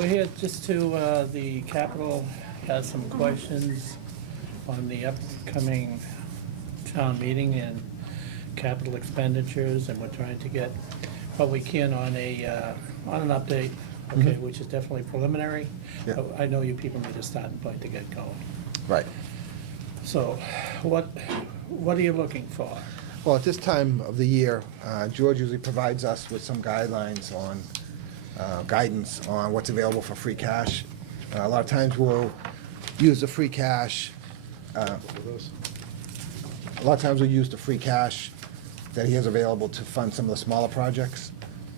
we're here just to, the capital has some questions on the upcoming town meeting and capital expenditures, and we're trying to get what we can on an update, okay, which is definitely preliminary. Yeah. But I know you people need a starting point to get going. Right. So, what are you looking for? Well, at this time of the year, George usually provides us with some guidelines on, guidance on what's available for free cash. A lot of times we'll use the free cash, a lot of times we'll use the free cash that he has available to fund some of the smaller projects,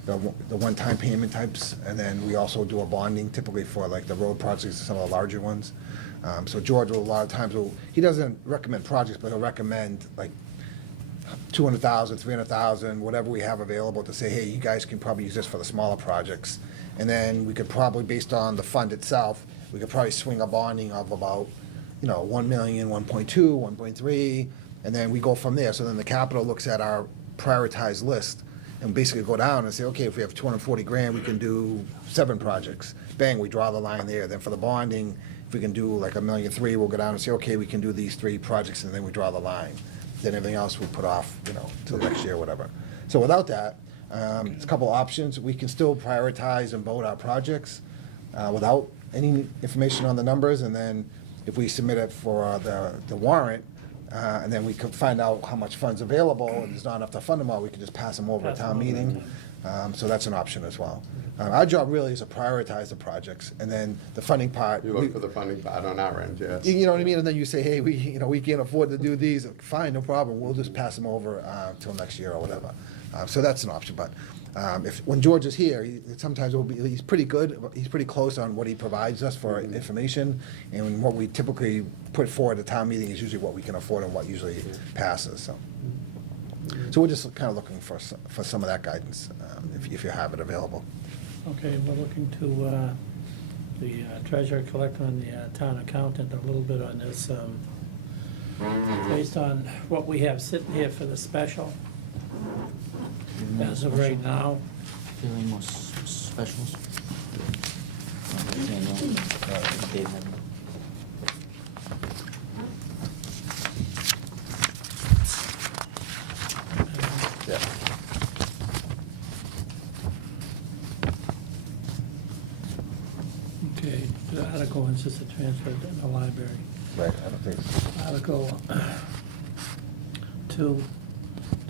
the one-time payment types, and then we also do a bonding typically for like the road projects and some of the larger ones. So George will, a lot of times, he doesn't recommend projects, but he'll recommend like 200,000, 300,000, whatever we have available to say, hey, you guys can probably use this for the smaller projects. And then we could probably, based on the fund itself, we could probably swing a bonding of about, 1 million, 1.2, 1.3, and then we go from there. So then the capital looks at our prioritized list and basically go down and say, okay, if we have 240 grand, we can do 7 projects. Bang, we draw the line there. Then for the bonding, if we can do like $1.3 million, we'll go down and say, okay, we can do these 3 projects, and then we draw the line. Then everything else we put off, till next year or whatever. So without that, it's a couple options. We can still prioritize and vote our projects without any information on the numbers, and then if we submit it for the warrant, and then we could find out how much funds available, and there's not enough to fund them all, we can just pass them over at town meeting. So that's an option as well. Our job really is to prioritize the projects, and then the funding part. You look for the funding part on our end, yes. You know what I mean? And then you say, hey, we can't afford to do these. Fine, no problem. We'll just pass them over till next year or whatever. So that's an option. But when George is here, sometimes he's pretty good. He's pretty close on what he provides us for information, and what we typically put forward at the town meeting is usually what we can afford and what usually passes. So we're just kind of looking for some of that guidance, if you have it available. Okay, we're looking to the treasurer collector and the town accountant a little bit on this. Based on what we have sitting here for the special, as of right now, Any more specials? Dave had them. Yeah. okay, the article is just a transfer in the library. Right. I don't think. Article 2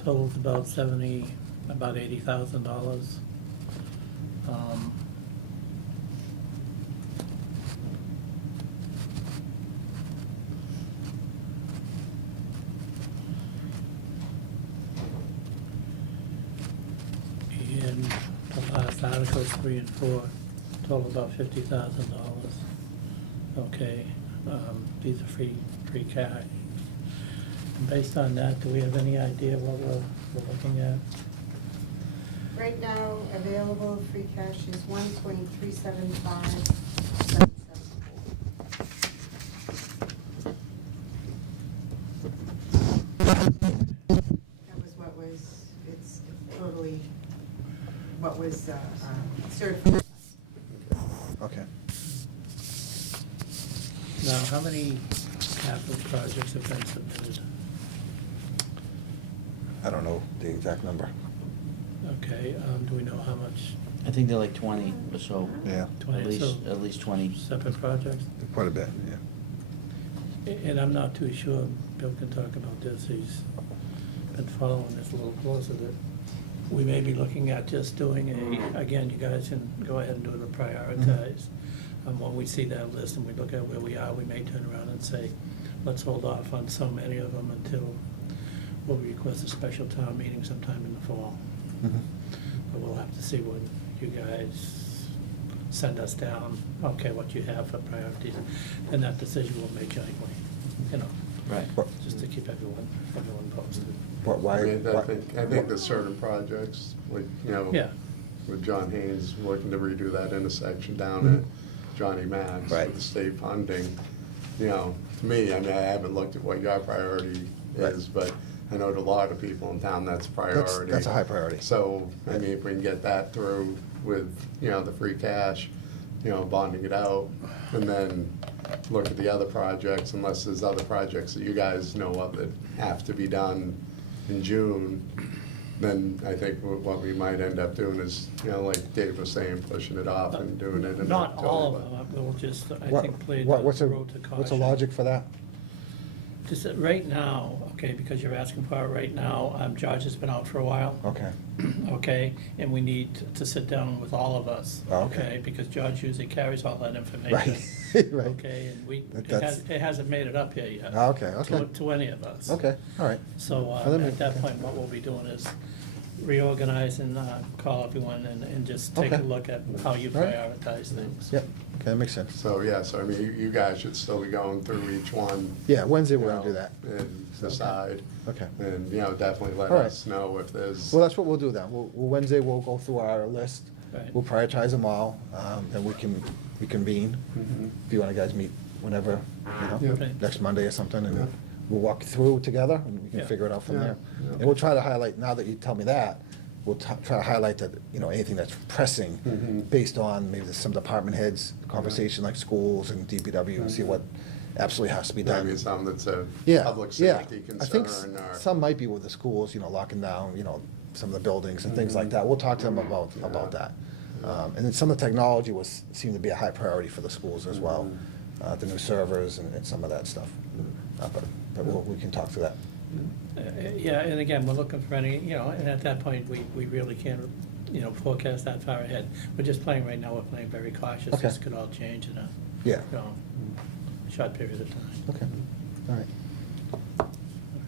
totals about $80,000. And the last articles 3 and 4 total about $50,000. Okay, these are free cash. And based on that, do we have any idea what we're looking at? Right now, available free cash is 1.375774. That was it's totally what was certified. Okay. Now, how many capital projects have been submitted? I don't know the exact number. Okay, do we know how much? I think they're like 20 or so. Yeah. 20, so At least 20. separate projects? Quite a bit. Yeah. And I'm not too sure, Bill can talk about this, he's been following this a little closer, that we may be looking at just doing again, you guys can go ahead and do the prioritize. When we see that list and we look at where we are, we may turn around and say, let's hold off on so many of them until we'll request a special town meeting sometime in the fall. But we'll have to see when you guys send us down, okay, what you have for priorities, and that decision we'll make jointly, Right. just to keep everyone posted. What? Why? I mean, I think there's certain projects, like, Yeah. with John Haynes looking to redo that intersection down at Johnny Mac's Right. with the state funding. To me, I mean, I haven't looked at what your priority is, but I know to a lot of people in town, that's a priority. That's a high priority. So, I mean, if we can get that through with, the free cash, bonding it out, and then look at the other projects, unless there's other projects that you guys know of that have to be done in June, then I think what we might end up doing is, like Dave was saying, pushing it off and doing it in Not October. all of them, we'll just, I What- think, play what's the the- road to caution. What's the logic for that? Just that right now, okay, because you're asking for it right now, George has been out for a while. Okay, Okay, and we need to sit down with all of us, Oh, okay. okay, because George usually carries all that information. right, right. Okay, and That's- it hasn't made it up here yet. Ah, okay, okay. To any of us. Okay, all right. So, Oh, that at makes- that okay. point, what we'll be doing is reorganize and, call everyone and just take a Okay. look at how you All right. prioritize things. Yep, okay, that makes sense. So, yeah, so I mean, you guys should still be going through each one. Yeah, Wednesday we're gonna do you that. know, And decide. Okay. And, definitely let All right. us know if there's. Well, that's what we'll do then. Wednesday, we'll go through our list. Right. We'll prioritize them all, and we can reconvene. Mhm. If you wanna guys meet whenever, Yeah. Right. next Monday or something, Yeah. and we'll walk through together, and we can Yeah. figure it out from Yeah, there. yeah. And we'll try to highlight, now that you tell me that, we'll try to highlight that, anything that's pressing, Mhm. based on maybe there's some department heads, conversation like schools and DPW, and see what absolutely has to be done. Maybe something that's a Yeah, public yeah. safety I think concern or. some might be with the schools, locking down, some of the buildings and things like that. We'll talk to them about Yeah. that. And then some of the technology seemed to be a high priority for the schools as well, the new servers and some of that stuff. But we can talk to that. Yeah, and again, we're looking for any, and at that point, we really can't, forecast that far ahead. We're just playing right now, we're playing very cautious. Okay. This could all change in a, Yeah, short period of time. okay, all right, All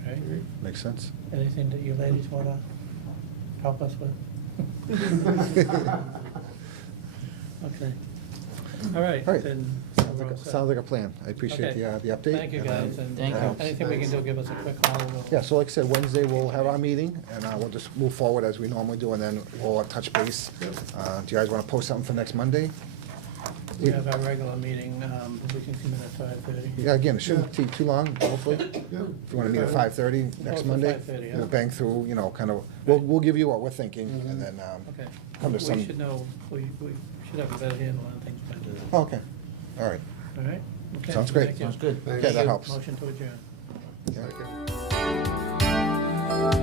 right? makes sense. Anything that you ladies want to help us with? Okay. All right, All right. then. we're all set. Sounds like a plan. I appreciate Okay. the update. Thank you, and, guys, and Thank you. anything we can do, give us a quick call. We'll- Yeah, so like I said, Wednesday we'll have our meeting, and we'll just move forward as we normally do, and then we'll touch base. Do you guys want to post something for next Monday? We have our regular meeting, we can come in at 5:30. Yeah, again, it shouldn't take too long, hopefully. If you want to meet at 5:30 next for Monday, 5:30, yeah. we'll bang through, kind of, we'll give you what we're thinking, and then, Okay. come to some. We should know, we should have a better handle on things by then. Oh, okay, all right. All right? Okay, Sounds great. thank you. Sounds good. Thank Okay, that you. helps. Motion to adjourn. Yeah. Second.